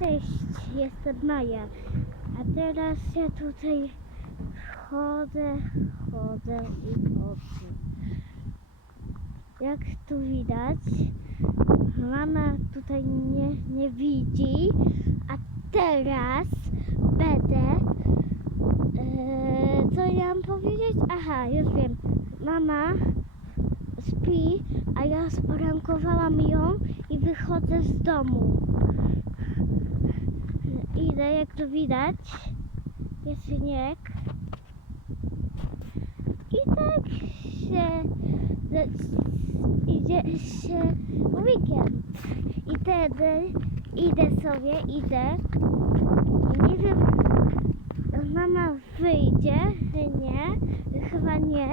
Cześć, jestem Maja. A teraz ja tutaj chodzę, chodzę i chodzę. Jak tu widać, mama tutaj nie, nie widzi, a teraz będę. E, co ja mam powiedzieć? Aha, już wiem. Mama śpi, a ja sporankowałam ją i wychodzę z domu. Idę, jak to widać, jest śnieg. I tak się idzie się weekend. I wtedy idę sobie, idę. I nie wiem, mama wyjdzie, nie, chyba nie,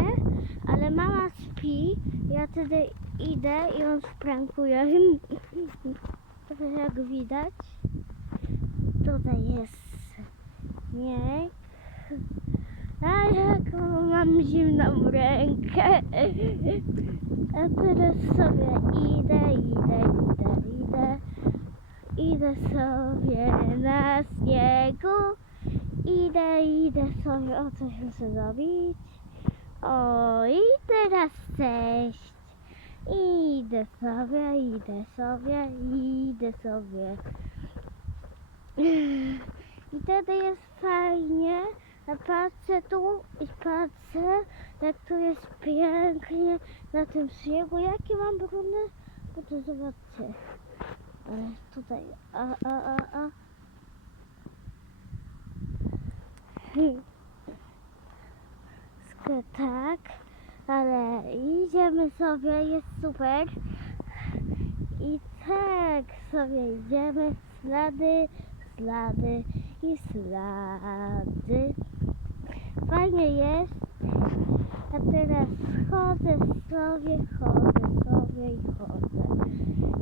ale mama śpi, ja wtedy idę i on sprankuję. Jak widać, tutaj jest śnieg. A jaką mam zimną rękę. A teraz sobie idę, idę, idę, idę. Idę sobie na śniegu. Idę, idę sobie, o coś muszę zrobić. O, i teraz cześć. Idę sobie, idę sobie, idę sobie. I wtedy jest fajnie. A patrzę tu i patrzę, jak tu jest pięknie na tym śniegu. Jakie mam brudne? No to zobaczcie. E, tutaj, a, a, a, a. Tak, ale idziemy sobie, jest super. I tak sobie idziemy, ślady, ślady i ślady. Fajnie jest. A teraz chodzę sobie, chodzę sobie i chodzę.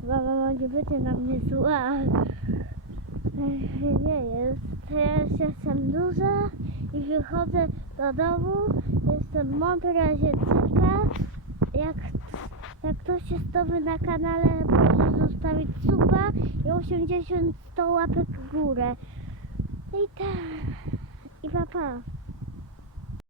Mama nie będzie na mnie zła. Nie jest. Teraz jestem duża i wychodzę do domu. Jestem mądra dziewczynka. Jak, jak ktoś jest nowy na kanale, proszę zostawić suba i 80 100 łapek w górę. I tak. I papa. Pa.